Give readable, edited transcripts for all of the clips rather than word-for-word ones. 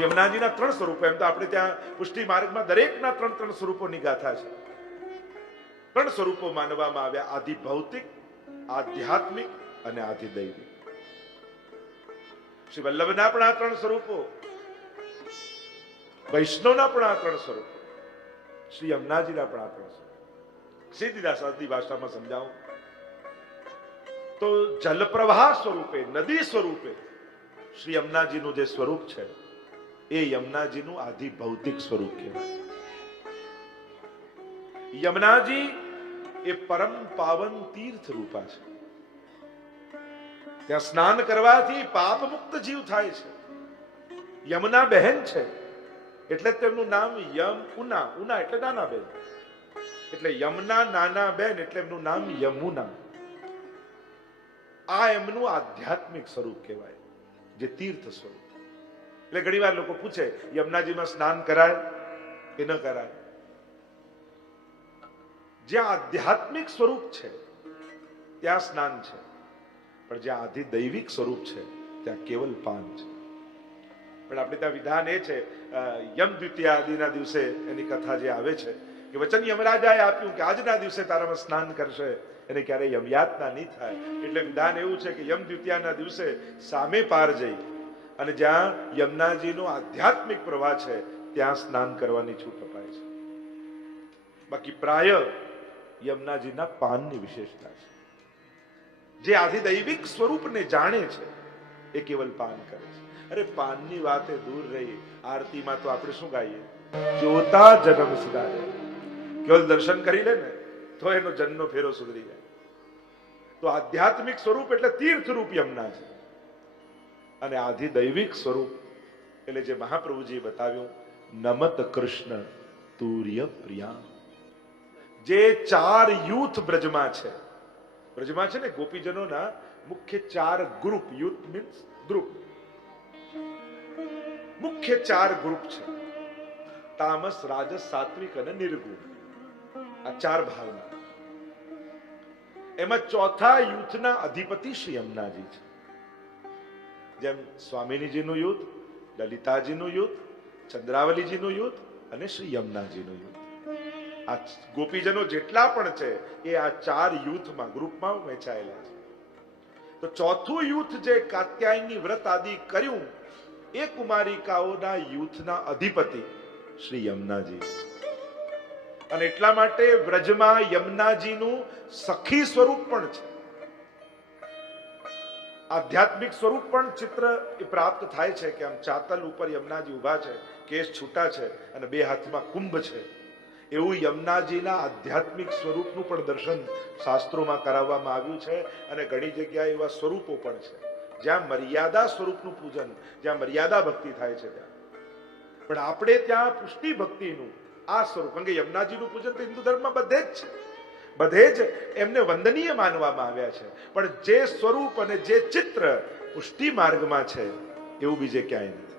શ્રી યમુનાજીના 3 સ્વરૂપો. એમ તો આપણે ત્યાં પુષ્ટિ માર્ગમાં દરેકના 3 સ્વરૂપોની ગાથા છે. 3 સ્વરૂપો માનવામાં આવ્યા: આદિ ભૌતિક, આધ્યાત્મિક અને આદિ દૈવિક. શ્રી વલ્લભના પણ આ 3 સ્વરૂપો, વૈષ્ણવના પણ આ 3 સ્વરૂપો, શ્રી યમુનાજીના પણ આ 3 સ્વરૂપો. સીધી સાદી ભાષામાં સમજાવું તો જલપ્રવાહ સ્વરૂપે, નદી સ્વરૂપે શ્રી યમુનાજીનું જે સ્વરૂપ છે એ યમુનાજીનું આદિ ભૌતિક સ્વરૂપ કહેવાય. યમુનાજી એ પરમ પાવન તીર્થ રૂપા છે. ત્યાં સ્નાન કરવાથી પાપ મુક્ત જીવ થાય છે. યમુના બહેન છે એટલે તેમનું નામ યમુના. ઉના એટલે નાના બેન, એટલે યમુના નાના બેન એટલે એમનું નામ યમુના. આ એમનું આધ્યાત્મિક સ્વરૂપ કહેવાય, જે તીર્થ સ્વરૂપ. એટલે ઘણી વાર લોકો પૂછે યમુનાજીમાં સ્નાન કરાય કે ન કરાય? જ્યાં આધ્યાત્મિક સ્વરૂપ છે ત્યાં સ્નાન છે, પણ જ્યાં આદિ દૈવિક સ્વરૂપ છે ત્યાં કેવલ પાન છે. પણ આપણે ત્યાં વિધાન એ છે, યમ દ્વિતીયા આદિના દિવસે એની કથા જે આવે છે કે વચન યમરાજાએ આપ્યું કે આજના દિવસે તારામાં સ્નાન કરશે, એને ક્યારેય યમયાતના નહીં થાય. એટલે વિધાન એવું છે કે યમ દ્વિતીયાના દિવસે સામે પાર જઈ અને જ્યાં યમુનાજીનો આધ્યાત્મિક પ્રવાહ છે ત્યાં સ્નાન કરવાની છૂટ અપાય છે. બાકી પ્રાય યમુનાજીના પાનની વિશેષતા છે. જે આધિદૈવિક સ્વરૂપને જાણે છે એ કેવલ પાન કરે છે. અરે પાનની વાતે દૂર રહી, આરતીમાં તો આપણે શું ગાઈએ? જોતા જન્મ સુધારે. કેવલ દર્શન કરી લે ને તો એનો જન્મનો ફેરો સુધરી જાય. તો આધ્યાત્મિક સ્વરૂપ એટલે તીર્થ રૂપ યમુના છે, અને આધિદૈવિક સ્વરૂપ એટલે જે મહાપ્રભુજીએ બતાવ્યું, નમત કૃષ્ણ તુર્ય પ્રિયા. જે 4 યુથ બ્રજમાં છે, બ્રજમાં છે ને ગોપીજનોના મુખ્ય 4 ગ્રુપ. Youth means group. મુખ્ય 4 ગ્રુપ છે: તામસ, રાજસ, સાત્વિક અને નિર્ગુણ. આ 4 ભાવના. એમાં ચોથા યુથના અધિપતિ શ્રી યમુનાજી છે. જેમ સ્વામિનીજીનું યુથ, લલિતાજીનું યુથ, ચંદ્રાવલીજીનું યુથ અને શ્રી યમુનાજીનું યુથ. આ ગોપીજનો જેટલા પણ છે એ આ 4 યુથમાં, ગ્રુપમાં વહેંચાયેલા છે. તો ચોથું યુથ જે કાત્યાયની વ્રત આદિ કર્યું એ કુમારિકાઓના યુથના અધિપતિ શ્રી યમુનાજી. અને એટલા માટે વ્રજમાં યમુનાજીનું સખી સ્વરૂપ પણ છે, આધ્યાત્મિક સ્વરૂપ પણ ચિત્ર એ પ્રાપ્ત થાય છે કે આમ ચાતલ ઉપર યમુનાજી ઉભા છે, કેસ છૂટા છે અને 2 હાથમાં કુંભ છે. એવું યમુનાજીના આધ્યાત્મિક સ્વરૂપનું પણ દર્શન શાસ્ત્રોમાં કરાવવામાં આવ્યું છે. અને ઘણી જગ્યાએ એવા સ્વરૂપો પણ છે જ્યાં મર્યાદા સ્વરૂપનું પૂજન, જ્યાં મર્યાદા ભક્તિ થાય છે ત્યાં. પણ આપણે ત્યાં પુષ્ટિ ભક્તિનું આ સ્વરૂપ, કારણ કે યમુનાજીનું પૂજન તો હિન્દુ ધર્મમાં બધે જ છે, બધે જ એમને વંદનીય માનવામાં આવ્યા છે. પણ જે સ્વરૂપ અને જે ચિત્ર પુષ્ટિ માર્ગમાં છે એવું બીજે ક્યાંય નથી.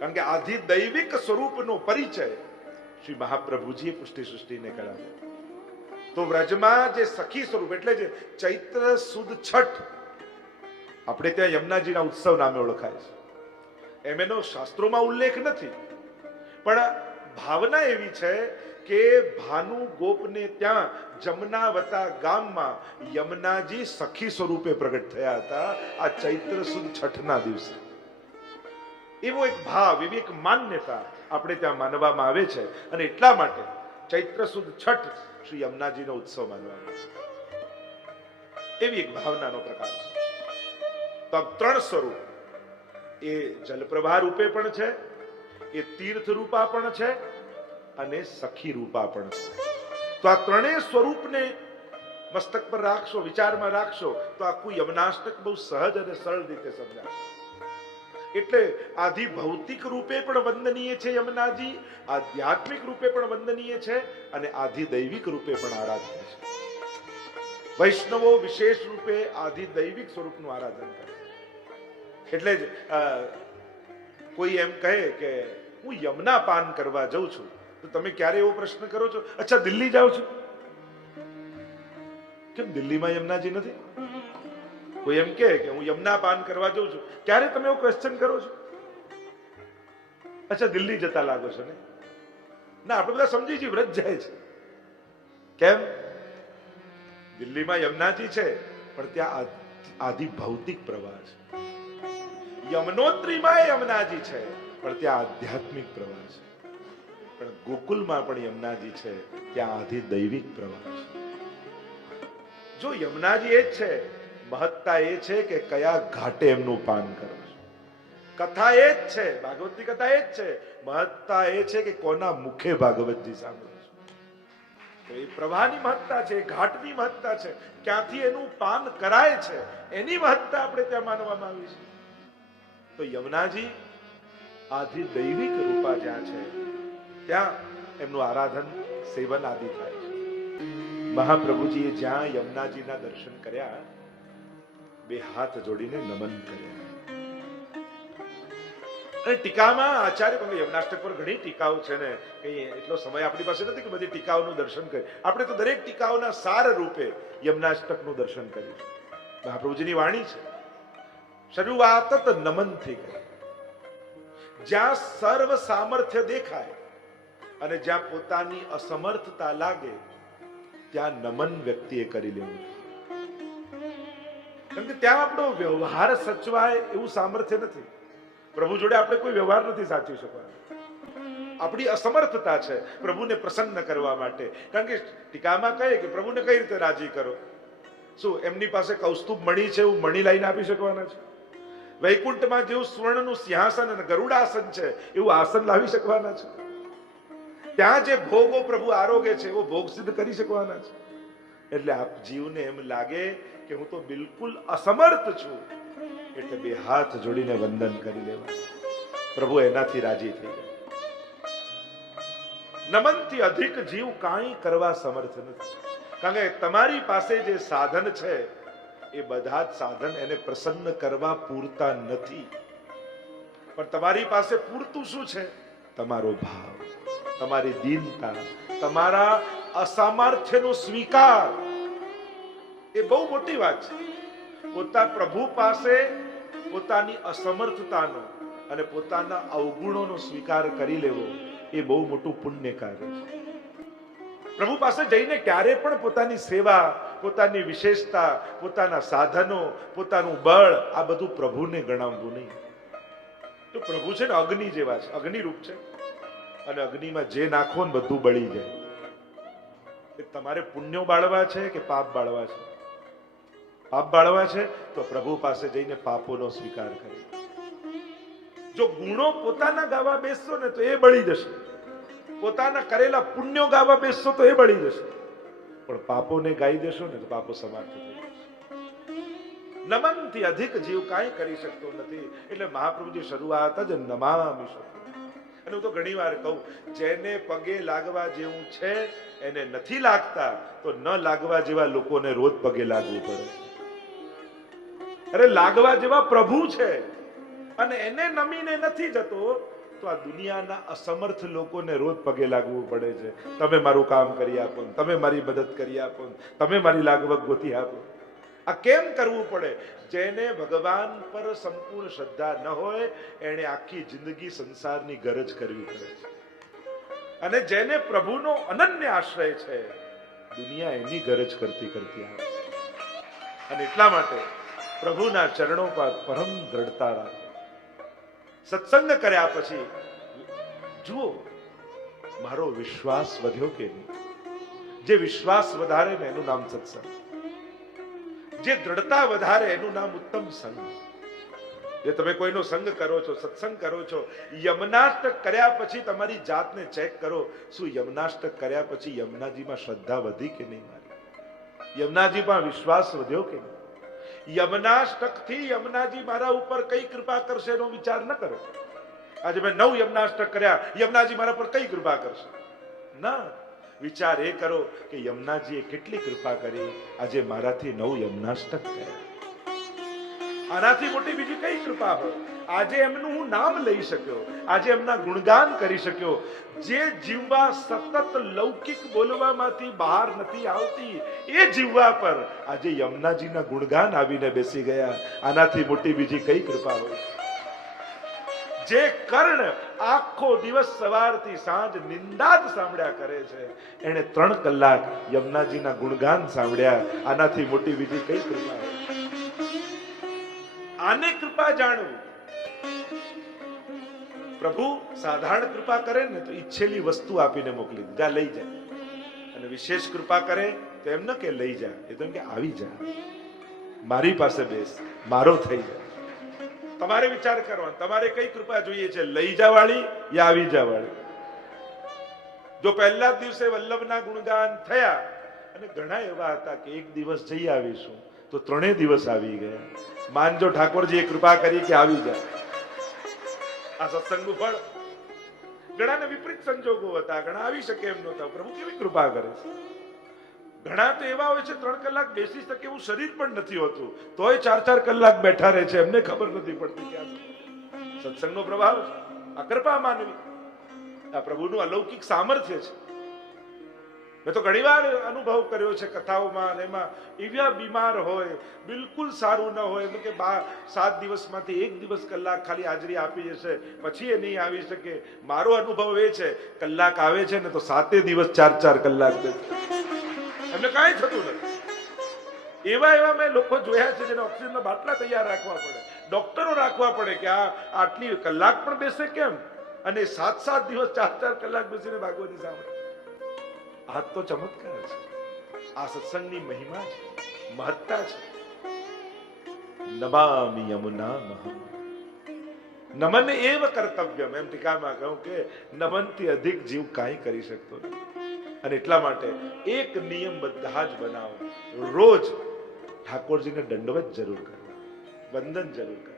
કારણ કે આધિદૈવિક સ્વરૂપનો પરિચય શ્રી મહાપ્રભુજીએ પુષ્ટિ સૃષ્ટિને કરાવ્યો. તો વ્રજમાં જે સખી સ્વરૂપ એટલે જે ચૈત્ર સુદ છઠ, આપણે ત્યાં યમુનાજીના ઉત્સવ નામે ઓળખાય છે. એમ એનો શાસ્ત્રોમાં ઉલ્લેખ નથી, પણ ભાવના એવી છે કે ભાનુ ગોપને ત્યાં જમનાવતા ગામમાં યમુનાજી સખી સ્વરૂપે પ્રગટ થયા હતા આ ચૈત્ર સુદ છઠના દિવસે. એવો એક ભાવ, એવી એક માન્યતા આપણે ત્યાં માનવામાં આવે છે. અને એટલા માટે ચૈત્ર સુદ છઠ શ્રી યમુનાજીનો ઉત્સવ માનવામાં આવે છે. એવી એક ભાવનાનો પ્રકાર છે. તો આ 3 સ્વરૂપ એ જલપ્રવાહ રૂપે પણ છે, એ તીર્થ રૂપા પણ છે અને સખી રૂપા પણ છે. તો આ 3 સ્વરૂપને મસ્તક પર રાખશો, વિચારમાં રાખશો તો આખું યમુનાષ્ટક બહુ સહજ અને સરળ રીતે સમજાશે. એટલે આધિ ભૌતિક રૂપે પણ વંદનીય છે યમુનાજી, આધ્યાત્મિક રૂપે પણ વંદનીય છે અને આધિ દૈવિક રૂપે પણ આરાધ્ય છે. વૈષ્ણવો વિશેષ રૂપે આધિ દૈવિક સ્વરૂપનું આરાધન કરે. એટલે જ કોઈ એમ કહે કે હું યમુના પાન કરવા જાઉં છું, તો તમે ક્યારે એવો પ્રશ્ન કરો છો, અચ્છા દિલ્હી જાઉં છું, કેમ દિલ્હીમાં યમુનાજી નથી? કોઈ એમ કે હું યમુના પાન કરવા જાઉં છું, ક્યારે તમે એવો ક્વેશ્ચન કરો છો? અચ્છા દિલ્હી જતા લાગો છો ને? ના, આપણે બધા સમજી છીએ વ્રત જાય છે. કેમ? દિલ્હીમાં યમુનાજી છે, પણ ત્યાં આદિ ભૌતિક પ્રવાહ છે. યમનોત્રીમાં યમુનાજી છે, પણ ત્યાં આધ્યાત્મિક પ્રવાહ છે. પણ ગોકુલમાં પણ યમુનાજી છે, ત્યાં આદિ દૈવિક પ્રવાહ છે. જો યમુનાજી એ જ છે, મહત્તા એ છે કે કયા ઘાટે એમનું પાન કરો છો. કથા એ જ છે, ભાગવતની કથા એ જ છે, મહત્તા એ છે કે કોના મુખે ભાગવતજી સાંભળો છો. તો એ પ્રવાહની મહત્તા છે, ઘાટની મહત્તા છે, ક્યાંથી એનું પાન કરાય છે, એની મહત્તા આપણે ત્યાં માનવામાં આવી છે. તો યમુનાજી આદિ દૈવિક રૂપા જ્યાં છે, ત્યાં એમનું આરાધન, સેવન આદિ થાય છે. મહાપ્રભુજીએ જ્યાં યમુનાજીના દર્શન કર્યા, બે હાથ જોડીને નમન કર્યા. અને ટીકામાં આચાર્ય યમુનાષ્ટક પર ઘણી ટીકાઓ છે ને, કઈ એટલો સમય આપણી પાસે નથી કે બધી ટીકાઓનું દર્શન કરીએ. આપણે તો દરેક ટીકાઓના સાર રૂપે યમુનાષ્ટકનું દર્શન કરીશું. મહાપ્રભુજીની વાણી છે, શરૂઆત નમનથી કરી. જ્યાં સર્વ સામર્થ્ય દેખાય અને જ્યાં પોતાની અસમર્થતા લાગે, ત્યાં નમન વ્યક્તિએ કરી લેવું. કારણ કે ત્યાં આપણો વ્યવહાર સચવાય એવું સામર્થ્ય નથી. પ્રભુ જોડે આપણે કોઈ વ્યવહાર નથી સાચવી શકવાનો. આપણી અસમર્થતા છે પ્રભુને પ્રસન્ન કરવા માટે. કારણ કે ટીકામાં કહે કે પ્રભુને કઈ રીતે રાજી કરો? શું એમની પાસે કૌસ્તુભ મણી છે એવું મણી લાઈને આપી શકવાના છે? વૈકુંઠમાં જેવું સ્વર્ણનું સિંહાસન અને ગરુડાસન છે એવું આસન લાવી શકવાના છે? ત્યાં જે ભોગો પ્રભુ આરોગે છે એવો ભોગ સિદ્ધ કરી શકવાના છે? એટલે આપ જીવને એમ લાગે કે હું તો બિલકુલ અસમર્થ છું, એટલે બે હાથ જોડીને વંદન કરી લેવા. પ્રભુ એનાથી રાજી થઈ ગયા. નમનથી અધિક જીવ કાંઈ કરવા સમર્થ નથી. કારણ કે તમારી પાસે જે સાધન છે એ બધા જ સાધન એને પ્રસન્ન કરવા પૂરતા નથી. પણ તમારી પાસે પૂરતું શું છે? તમારો ભાવ, તમારી દીનતા, તમારા અસામર્થ્યનો સ્વીકાર. એ બહુ મોટી વાત છે. પ્રભુ પાસે પોતાની અસમર્થતાનો અને પોતાના અવગુણોનો સ્વીકાર કરી લેવો એ બહુ મોટું પુણ્ય કાર્ય છે. પ્રભુ પાસે જઈને ક્યારે પણ પોતાની સેવા, પોતાની વિશેષતા, પોતાના સાધનો, પોતાનું બળ આ બધું પ્રભુને ગણાવવું નહીં. તો પ્રભુ છે ને અગ્નિ જેવા છે, અગ્નિ રૂપ છે, અને અગ્નિમાં જે નાખો ને બધું બળી જાય. તમારે પુણ્યો બાળવા છે કે પાપ બાળવા છે? પાપ બાળવા છે તો પ્રભુ પાસે જઈને પાપોનો સ્વીકાર કરે. જો ગુણો પોતાના ગાવા બેસશો ને તો એ બળી જશે. પોતાના કરેલા પુણ્યો ગાવા બેસશો તો એ બળી જશે. પણ પાપોને ગાઈ દેશો ને તો પાપો સમાપ્ત થઈ જશે. નમનથી અધિક જીવ કાંઈ કરી શકતો નથી. એટલે મહાપ્રભુજી શરૂઆત જ નમામિ શબ્દ. અને હું તો ઘણી વાર કહું, જેને પગે લાગવા જેવું છે એને નથી લાગતા, તો ન લાગવા જેવા લોકોને રોજ પગે લાગવું પડે. અરે લાગવા જેવા પ્રભુ છે અને એને નમીને નથી જતો, તો આ દુનિયાના અસમર્થ લોકોને રોજ પગે લાગવું પડે છે. તમે મારું કામ કરી આપો, તમે મારી મદદ કરી આપો, તમે મારી લાગવગ ગોતી આપો. આ કેમ કરવું પડે? જેને ભગવાન પર સંપૂર્ણ શ્રદ્ધા ન હોય એને આખી જિંદગી સંસારની ગરજ કરવી પડે છે. અને જેને પ્રભુનો અનન્ય આશ્રય છે, દુનિયા એની ગરજ કરતી કરતી આવે છે. અને એટલા માટે પ્રભુના ચરણો પર પરમ દ્રઢતા રાખો. સત્સંગ કર્યા પછી જુઓ મારો વિશ્વાસ વધ્યો કે નહીં. જે વિશ્વાસ વધારે ને એનું નામ સત્સંગ, જે દ્રઢતા વધારે એનું નામ ઉત્તમ સંગ. જે તમે કોઈનો સંગ કરો છો, સત્સંગ કરો છો, યમનાષ્ટક કર્યા પછી તમારી જાતને ચેક કરો, શું યમનાષ્ટક કર્યા પછી યમુનાજીમાં શ્રદ્ધા વધી કે નહીં? મારી યમુનાજીમાં વિશ્વાસ વધ્યો કે નહીં? યમનાષ્ટકથી યમુનાજી મારા ઉપર કઈ કૃપા કરશે એનો વિચાર ન કરો. આજે મેં 9 યમનાષ્ટક કર્યા, યમુનાજી મારા પર કઈ કૃપા કરશે? ના, વિચાર એ કરો કે યમુનાજીએ કેટલી કૃપા કરી, આજે મારાથી 9 યમનાષ્ટક કર્યા. આનાથી મોટી બીજી કઈ કૃપા હોય? આજે એમનું હું નામ લઈ શક્યો, આજે એમના ગુણગાન કરી શક્યો. જે જીવવા સતત લૌકિક બોલવામાંથી બહાર નથી આવતી, એ જીવવા પર આજે યમુનાજીના ગુણગાન આવીને બેસી ગયા. આનાથી મોટી બીજી કઈ કૃપા હોય? જે કર્ણ આખો દિવસ સવારથી સાંજ નિંદા જ સાંભળ્યા કરે છે, એને 3 કલાક યમુનાજીના ગુણગાન સાંભળ્યા. આનાથી મોટી બીજી કઈ કૃપા હોય? આને કૃપા જાણવું. પ્રભુ સાધારણ કૃપા કરે ને તો ઈચ્છેલી વસ્તુ આપીને મોકલી દે, જા લઈ જા. અને વિશેષ કૃપા કરે તો એમ ન કે લઈ જા, એ તો એમ કે આવી જા, મારી પાસે બેસ, મારો થઈ જા. તમારે વિચાર કરવાનો, તમારે કઈ કૃપા જોઈએ છે, લઈ જા વાળી યા આવી જા વાળી? જો પહેલા જ દિવસે વલ્લભના ગુણગાન થયા, અને ઘણા એવા હતા કે એક દિવસ જઈ આવીશું તો 3 દિવસ આવી ગયા. માનજો ઠાકોરજીએ કૃપા કરી કે આવી જાય. આ સત્સંગનું ફળ. ઘણાને વિપરીત સંજોગો હતા, ઘણા આવી શકે એમ નહોતા. પ્રભુ કેવી કૃપા કરે છે. ઘણા તો એવા હોય છે 3 કલાક બેસી શકે એવું શરીર પણ નથી હોતું, તોય 4-4 કલાક બેઠા રહે છે, એમને ખબર નથી પડતી કે સત્સંગનો પ્રભાવ છે. આ કૃપા માનવી, આ પ્રભુનું અલૌકિક સામર્થ્ય છે. મેં તો ઘણી વાર અનુભવ કર્યો છે કથાઓમાં, એમાં એવા બીમાર હોય, બિલકુલ સારું ન હોય, એટલે કે 7 દિવસમાંથી 1 દિવસ કલાક ખાલી હાજરી આપી જશે, પછી એ નહીં આવી શકે. મારો અનુભવ એ છે, કલાક આવે છે ને તો 7 દિવસ 4-4 કલાક બેસે, એમને કાંઈ થતું નથી. એવા મેં લોકો જોયા છે જેને ઓક્સિજનના બાટલા તૈયાર રાખવા પડે, ડોક્ટરો રાખવા પડે કે આટલી કલાક પણ બેસે કેમ, અને 7-7 દિવસ 4-4 કલાક બેસીને ભાગવતની સાંભળે. આ તો ચમત્કાર છે. આ સત્સંગની મહિમા છે, મહત્તા છે. નમામિ યમુનામહં નમન એવ કર્તવ્યમ. એમ ટીકામાં કહ્યું કે નમનથી અધિક જીવ કાંઈ કરી શકતો નથી. અને એટલા માટે એક નિયમ બધા જ બનાવો, રોજ ઠાકોરજીને દંડવત જરૂર કરવા, વંદન જરૂર કરવા.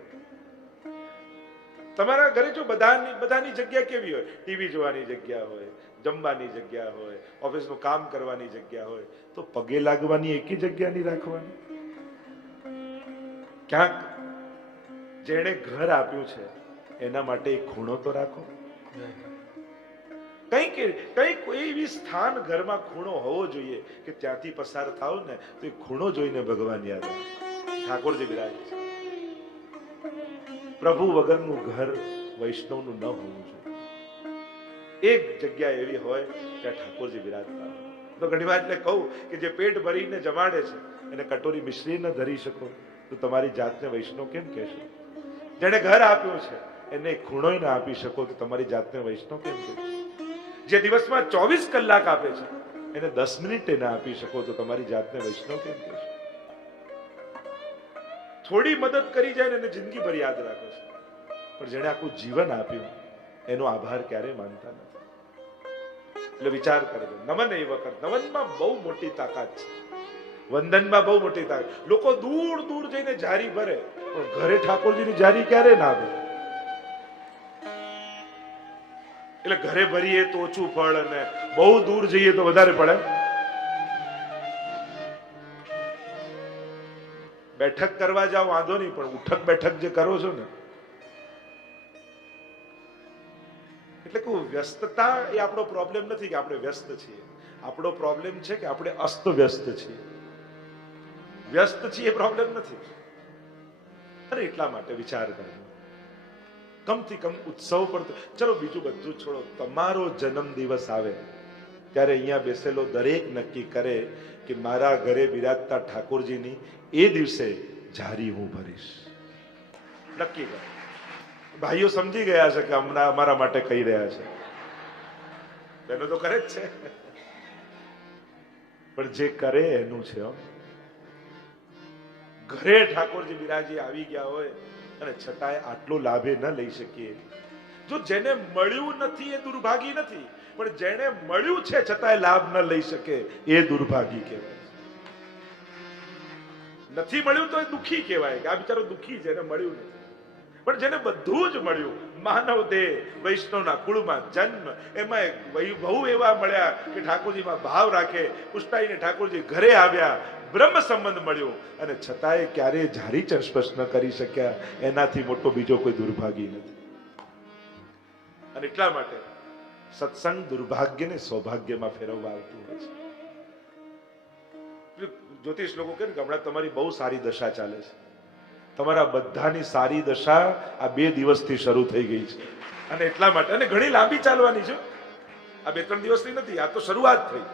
તમારા ઘરે જો બધાની જગ્યા કેવી હોય, ટીવી જોવાની જગ્યા હોય, જમવાની જગ્યા હોય, ઓફિસનું કામ કરવાની જગ્યા હોય, તો પગે લાગવાની એકી જગ્યા નહીં રાખવાની. ક્યાંક જેણે ઘર આપ્યું છે એના માટે એક ખૂણો તો રાખો. કઈક એવી સ્થાન ઘરમાં ખૂણો હોવો જોઈએ કે ત્યાંથી પસાર થાવ ને તો એ ખૂણો જોઈને ભગવાન યાદ આવે. ઠાકોરજી બિરાજે છે. પ્રભુ વગરનું ઘર વૈષ્ણવનું ન હોવું જોઈએ. એક જગ્યા એવી હોય ત્યાં ઠાકોરજી બિરાજતા હોય. તો ઘણી વાર એટલે કહું કે જે પેટ ભરીને જમાડે છે એને કટોરી મિશ્રી ન ધરી શકો તો તમારી જાતને વૈષ્ણવ કેમ કહેશો? જેને ઘર આપ્યું છે એને ખૂણો ના આપી શકો તો તમારી જાતને વૈષ્ણવ કેમ કહેશો? જે દિવસમાં 24 કલાક આપે છે એને 10 મિનિટે ના આપી શકો તો તમારી જાતને વૈષ્ણવ કેમ કહેશો? થોડી મદદ કરી જાય ને એને જિંદગી ભર યાદ રાખો છો, પણ જેને આખું જીવન આપ્યું એનો આભાર ક્યારે માનતા નથી. એટલે વિચાર કરજો. નમન એ વખત નમનમાં બહુ મોટી તાકાત છે, વંદનમાં બહુ મોટી તાકાત. લોકો દૂર દૂર જઈને જારી ભરે પણ ઘરે ઠાકોરજીની જારી ક્યારે ના ભરે. એટલે ઘરે ભરીએ તો ઓછું ફળ અને બહુ દૂર જઈએ તો વધારે પડે. બેઠક કરવા જાઓ વાંધો નહીં, પણ ઉઠક બેઠક જે કરો છો ને, એટલે કે વ્યસ્તતા એ આપણો પ્રોબ્લેમ નથી કે આપણે વ્યસ્ત છીએ. આપણો પ્રોબ્લેમ છે કે આપણે અસ્ત વ્યસ્ત છીએ. વ્યસ્ત છીએ એ પ્રોબ્લેમ નથી. અરે એટલા માટે વિચાર કરજો, કમથી કમ ઉત્સવ પર. ચલો બીજું બધું છોડો, તમારો જન્મ દિવસ આવે ત્યારે અહીંયા બેસેલો દરેક નક્કી કરે કે મારા ઘરે બિરાજતા ઠાકોરજીની એ દિવસે જારી હું ભરીશ. નક્કી કરે. ભાઈઓ સમજી ગયા છે કે હમણાં અમારા માટે કહી રહ્યા છે, બહેનો તો કરે જ છે, પણ જે કરે એનું છે. ઘરે ઠાકોરજી બિરાજી આવી ગયા હોય અને છતાંય આટલો લાભે ન લઈ શકીએ. જો જેને મળ્યું નથી એ દુર્ભાગી નથી, પણ જેને મળ્યું છે છતાંય લાભ ન લઈ શકે એ દુર્ભાગી કહેવાય. નથી મળ્યું તો એ દુઃખી કહેવાય કે આ બિચારો દુઃખી છે, એને મળ્યું નથી. પણ જેને બધું જ મળ્યું, માનવ દેહ, વૈષ્ણવના કુળમાં જન્મ, એમાં બહુ એવા મળ્યા કે ઠાકોરજીમાં ભાવ રાખે, પુષ્ટાઈને ઠાકોરજી ઘરે આવ્યા, બ્રહ્મ સંબંધ મળ્યો અને છતાંય ક્યારેય જારી સ્પર્શ ન કરી શક્યા, એનાથી મોટો બીજો કોઈ દુર્ભાગી નથી. અને એટલા માટે સત્સંગ દુર્ભાગ્યને સૌભાગ્યમાં ફેરવવા આવતું હોય છે. જ્યોતિષ લોકો કહે ને કે હમણાં તમારી બહુ સારી દશા ચાલે છે, તમારા બધાની સારી દશા આ 2 દિવસથી શરૂ થઈ ગઈ છે. અને એટલા માટે, અને ઘણી લાંબી ચાલવાની છે, આ 2-3 દિવસની નથી, આ તો શરૂઆત થઈ.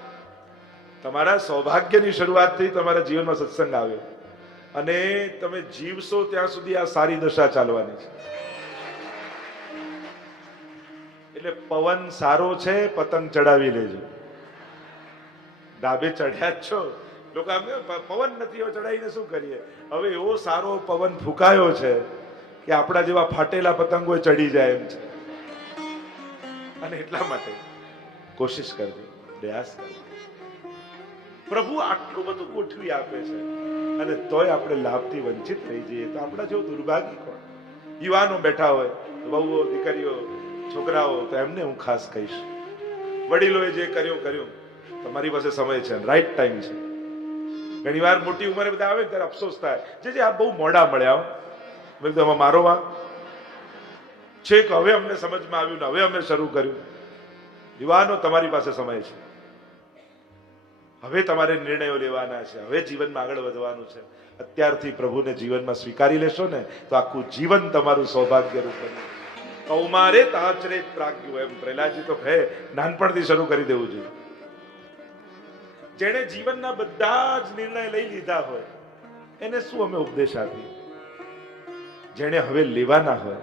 તમારા સૌભાગ્યની શરૂઆત થઈ, તમારા જીવનમાં સત્સંગ આવ્યો અને તમે જીવશો ત્યાં સુધી આ સારી દશા ચાલવાની છે. એટલે પવન સારો છે, પતંગ ચડાવી લેજો. ધાબે ચડ્યા જ છો, લોકો આમ પવન નથી હવે ચડાવીને શું કરીએ. હવે એવો સારો પવન ફૂંકાયો છે કે આપણા જેવા ફાટેલા પતંગો ચડી જાય એમ છે. અને એટલા માટે કોશિશ કરજો, પ્રયાસ કરજો. પ્રભુ આટલું બધું ગોઠવી આપે છે અને તોય આપણે લાભથી વંચિત થઈ જઈએ તો આપણા જેવો દુર્ભાગ્ય કોણ. યુવાનો બેઠા હોય, વહુઓ, દીકરીઓ, છોકરાઓ, તો એમને હું ખાસ કહીશ, વડીલોએ જે કર્યું, તમારી પાસે સમય છે, રાઈટ ટાઈમ છે. ઘણી વાર મોટી ઉંમરે બધા આવે ત્યારે અફસોસ થાય જે આ બહુ મોડા મળ્યા. મેં કીધું આમાં મારો વાંક છે કે હવે અમને સમજમાં આવ્યું ને હવે અમે શરૂ કર્યું. યુવાનો, તમારી પાસે સમય છે, હવે તમારે નિર્ણયો લેવાના છે, હવે જીવનમાં આગળ વધવાનું છે. અત્યારથી પ્રભુને જીવનમાં સ્વીકારી લેશો ને તો આખું જીવન તમારું સૌભાગ્ય રૂપ બને. કૌમારે તાચરે પ્રાગ્યું, એમ પ્રહલાદજી તો કહે નાનપણથી શરૂ કરી દેવું જોઈએ. જેણે જીવનના બધા જ નિર્ણય લઈ લીધા હોય એને શું અમે ઉપદેશ આપીએ? જેણે હવે લેવાના હોય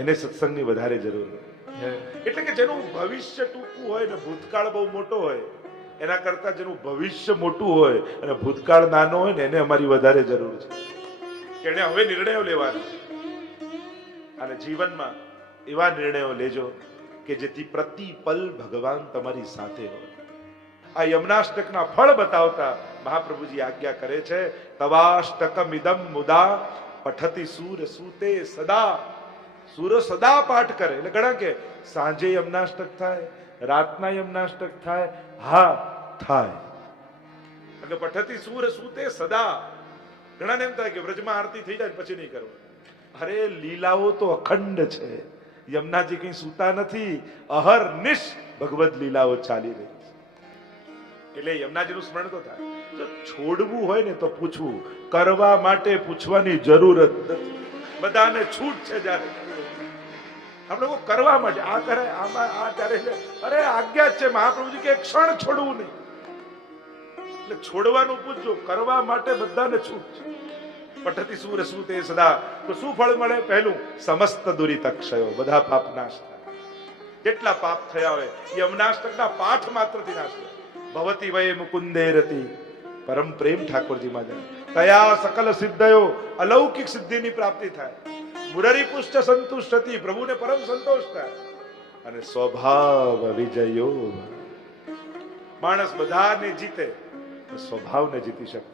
એને સત્સંગની વધારે જરૂર હોય. એટલે કે જેનું ભવિષ્ય ટૂંકું હોય ને ભૂતકાળ બહુ મોટો હોય, એના કરતા જેનું ભવિષ્ય મોટું હોય અને ભૂતકાળ નાનો હોય ને એને અમારી વધારે જરૂર છે. જેણે હવે નિર્ણયો લેવાના અને જીવનમાં એવા નિર્ણયો લેજો કે જેથી પ્રતિપલ ભગવાન તમારી સાથે હોય. આ યમનાષ્ટકના ફળ બતાવતા મહાપ્રભુજી આજ્ઞા કરે છે, તવાષ્ટકમિદમ મુદા પઠતી સૂર સૂતે સદા. સૂરો સદા પાઠ કરે. એટલે ઘણા કે સાંજે યમનાષ્ટક થાય, રાતના યમનાષ્ટક થાય. હા, થાય. એટલે પઠતી સૂર સૂતે સદા. ઘણાને એમ થાય કે વ્રજમાં આરતી થઈ જાય પછી નહીં કરવું. અરે લીલાઓ તો અખંડ છે. યમુનાજી કઈ સૂતા નથી, અહર્નિશ ભગવદ લીલાઓ ચાલી રહી છે. એટલે યમુનાજીનું સ્મરણ તો થાય. જો છોડવું હોય ને તો પૂછવું, કરવા માટે પૂછવાની જરૂર જ નથી. બધાને છૂટ છે. જયારે આપણે લોકો કરવા માટે આ કરે, આમાં આ ત્યારે, અરે આજ્ઞા જ છે મહાપ્રભુજી કે ક્ષણ છોડવું નહીં. એટલે છોડવાનું પૂછજો, કરવા માટે બધાને છૂટ છે. પઠતી સૂર સૂતે સદા. તો શું ફળ મળે? પહેલું, સમસ્ત દુરિતક્ષયો, બધા પાપ નાશ થાય. જેટલા પાપ થયા હોય યમનાષ્ટકના પાઠ માત્રથી નાશ થાય. ભવતી વય મુકુંદે રતિ, પરમ પ્રેમ ઠાકોરજીમાં જાય. તયા સકલ સિદ્ધયો, અલૌકિક સિદ્ધિની પ્રાપ્તિ થાય. મુરરી પુષ્ટ સંતુષ્ટતિ, પ્રભુને પરમ સંતોષ થાય. અને સ્વભાવ વિજયો, માણસ બધાને જીતે, સ્વભાવને જીતી શકે.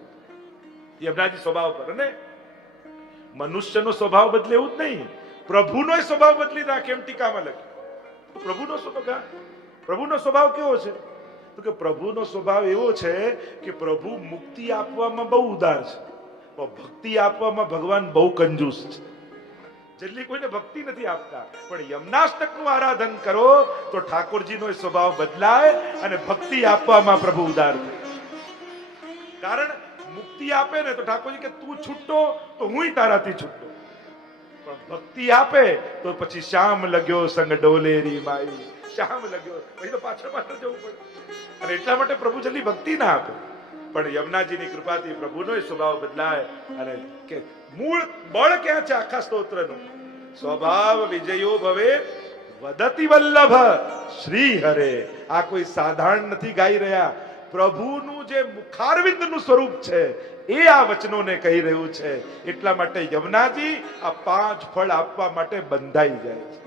યમુનાજી સ્વભાવ પર, અને મનુષ્યનો સ્વભાવ બદલે એવું જ નહીં, પ્રભુનો સ્વભાવ બદલી નાખે એમ ટીકામાં લખ્યું. પ્રભુનો સ્વભાવ કેવો છે? તો કે પ્રભુનો સ્વભાવ એવો છે કે પ્રભુ મુક્તિ આપવામાં બહુ ઉદાર છે, પણ ભક્તિ આપવામાં ભગવાન બહુ કંજૂસ છે. જેટલી કોઈને ભક્તિ નથી આપતા, પણ યમનાષ્ટકનું આરાધન કરો તો ઠાકોરજીનો સ્વભાવ બદલાય અને ભક્તિ આપવામાં પ્રભુ ઉદાર થાય. કારણ મુક્તિ આપે ને તો ઠાકોરજી કે તું છૂટો તો હુંય તારાથી છૂટો, પણ ભક્તિ આપે તો પછી શ્યામ લગ્યો સંગ ડોલેરી માઈ, શ્યામ લગ્યો, પછી તો પાછળ જવું પડે. અને એટલા માટે પ્રભુ જલ્દી ભક્તિ ના આપે, પણ યમુનાજીની કૃપાથી પ્રભુનો સ્વભાવ બદલાય. અને કે મૂળ બળ ક્યાં છે આખા સ્તોત્રનું? સ્વભાવ વિજયો ભવે વદતિ વલ્લભ શ્રી હરે. આ કોઈ સાધારણ નથી ગાઈ રહ્યા. પ્રભુનું જે મુખારવિંદનું સ્વરૂપ છે એ આ વચનોને કહી રહ્યું છે. એટલા માટે યમુનાજી આ 5 ફળ આપવા માટે બંધાઈ જાય છે.